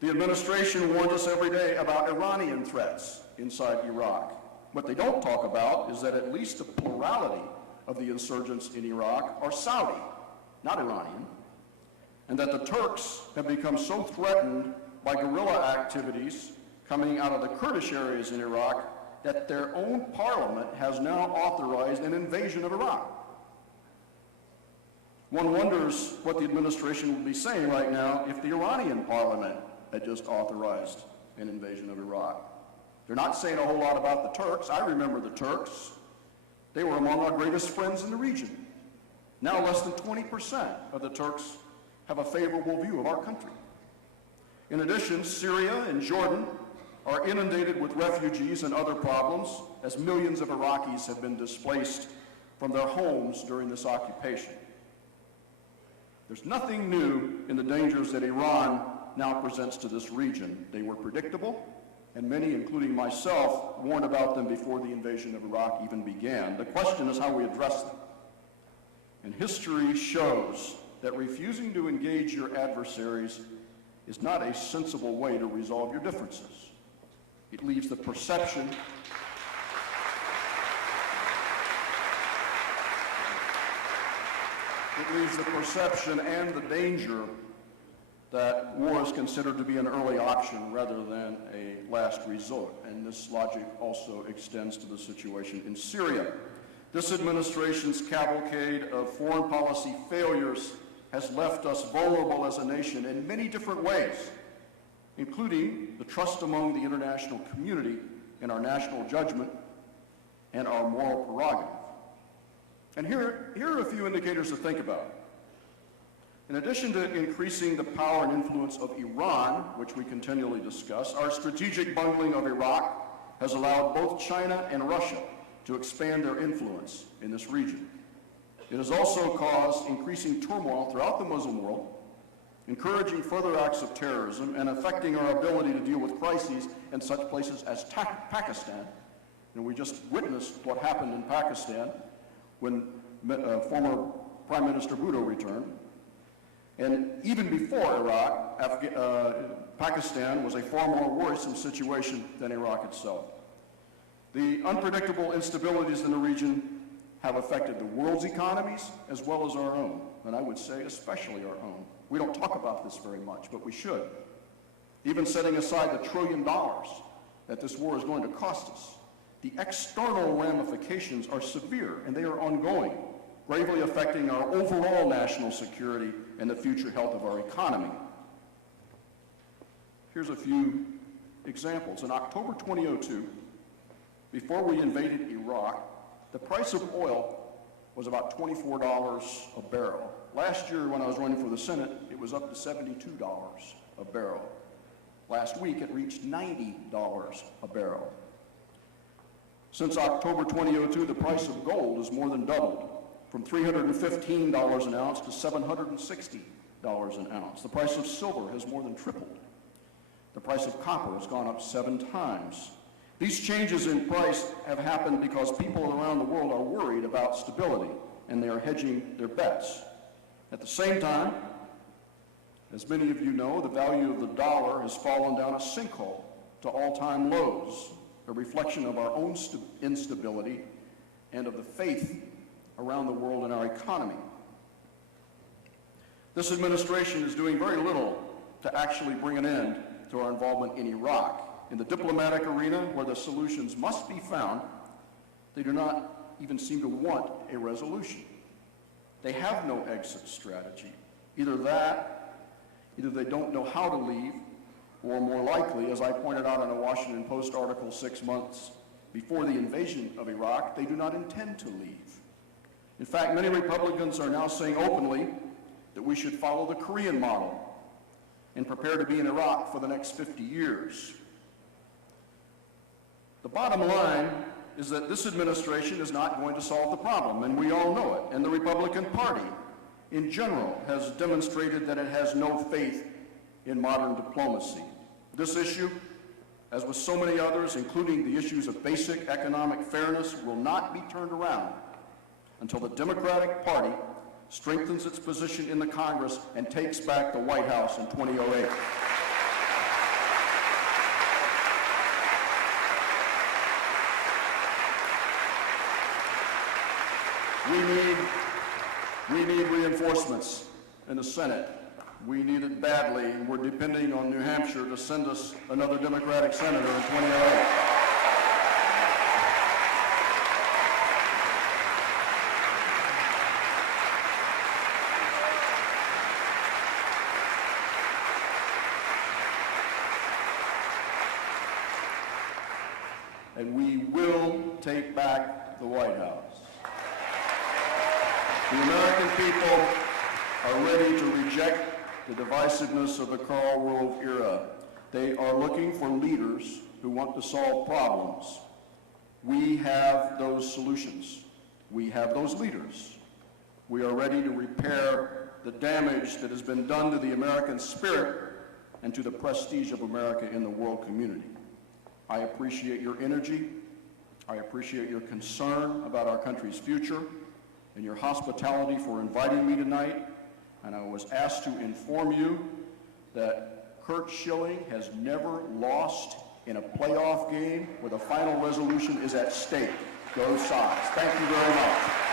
The administration warns us every day about Iranian threats inside Iraq. What they don't talk about is that at least a plurality of the insurgents in Iraq are Saudi, not Iranian, and that the Turks have become so threatened by guerrilla activities coming out of the Kurdish areas in Iraq that their own parliament has now authorized an invasion of Iraq. One wonders what the administration would be saying right now if the Iranian parliament had just authorized an invasion of Iraq. They're not saying a whole lot about the Turks. I remember the Turks. They were among our greatest friends in the region. Now less than 20% of the Turks have a favorable view of our country. In addition, Syria and Jordan are inundated with refugees and other problems as millions of Iraqis have been displaced from their homes during this occupation. There's nothing new in the dangers that Iran now presents to this region. They were predictable, and many, including myself, warned about them before the invasion of Iraq even began. The question is how we address them. And history shows that refusing to engage your adversaries is not a sensible way to resolve your differences. It leaves the perception and the danger that war is considered to be an early option rather than a last resort. And this logic also extends to the situation in Syria. This administration's cavalcade of foreign policy failures has left us vulnerable as a nation in many different ways, including the trust among the international community in our national judgment and our moral prerogative. And here are a few indicators to think about. In addition to increasing the power and influence of Iran, which we continually discuss, our strategic bungling of Iraq has allowed both China and Russia to expand their influence in this region. It has also caused increasing turmoil throughout the Muslim world, encouraging further acts of terrorism and affecting our ability to deal with crises in such places as Pakistan. And we just witnessed what happened in Pakistan when former Prime Minister Bhutto returned. And even before Iraq, Pakistan was a far more worrisome situation than Iraq itself. The unpredictable instabilities in the region have affected the world's economies as well as our own, and I would say especially our own. We don't talk about this very much, but we should. Even setting aside the $1 trillion that this war is going to cost us, the external ramifications are severe and they are ongoing, gravely affecting our overall national security and the future health of our economy. Here's a few examples. In October 2002, before we invaded Iraq, the price of oil was about $24 a barrel. Last year, when I was running for the Senate, it was up to $72 a barrel. Last week, it reached $90 a barrel. Since October 2002, the price of gold has more than doubled, from $315 an ounce to $760 an ounce. The price of silver has more than tripled. The price of copper has gone up 7 times. These changes in price have happened because people around the world are worried about stability, and they are hedging their bets. At the same time, as many of you know, the value of the dollar has fallen down a sinkhole to all-time lows, a reflection of our own instability and of the faith around the world in our economy. This administration is doing very little to actually bring an end to our involvement in Iraq. In the diplomatic arena, where the solutions must be found, they do not even seem to want a resolution. They have no exit strategy. Either they don't know how to leave, or more likely, as I pointed out in a Washington Post article 6 months before the invasion of Iraq, they do not intend to leave. In fact, many Republicans are now saying openly that we should follow the Korean model and prepare to be in Iraq for the next 50 years. The bottom line is that this administration is not going to solve the problem, and we all know it. And the Republican Party, in general, has demonstrated that it has no faith in modern diplomacy. This issue, as with so many others, including the issues of basic economic fairness, will not be turned around until the Democratic Party strengthens its position in the Congress and takes back the White House in 2008. We need reinforcements in the Senate. We need it badly. We're depending on New Hampshire to send us another Democratic senator in 2008. And we will take back the White House. The American people are ready to reject the divisiveness of the Karl Rove era. They are looking for leaders who want to solve problems. We have those solutions. We have those leaders. We are ready to repair the damage that has been done to the American spirit and to the prestige of America in the world community. I appreciate your energy. I appreciate your concern about our country's future and your hospitality for inviting me tonight. And I was asked to inform you that Curt Schilling has never lost in a playoff game where the final resolution is at stake. Go Sox. Thank you very much.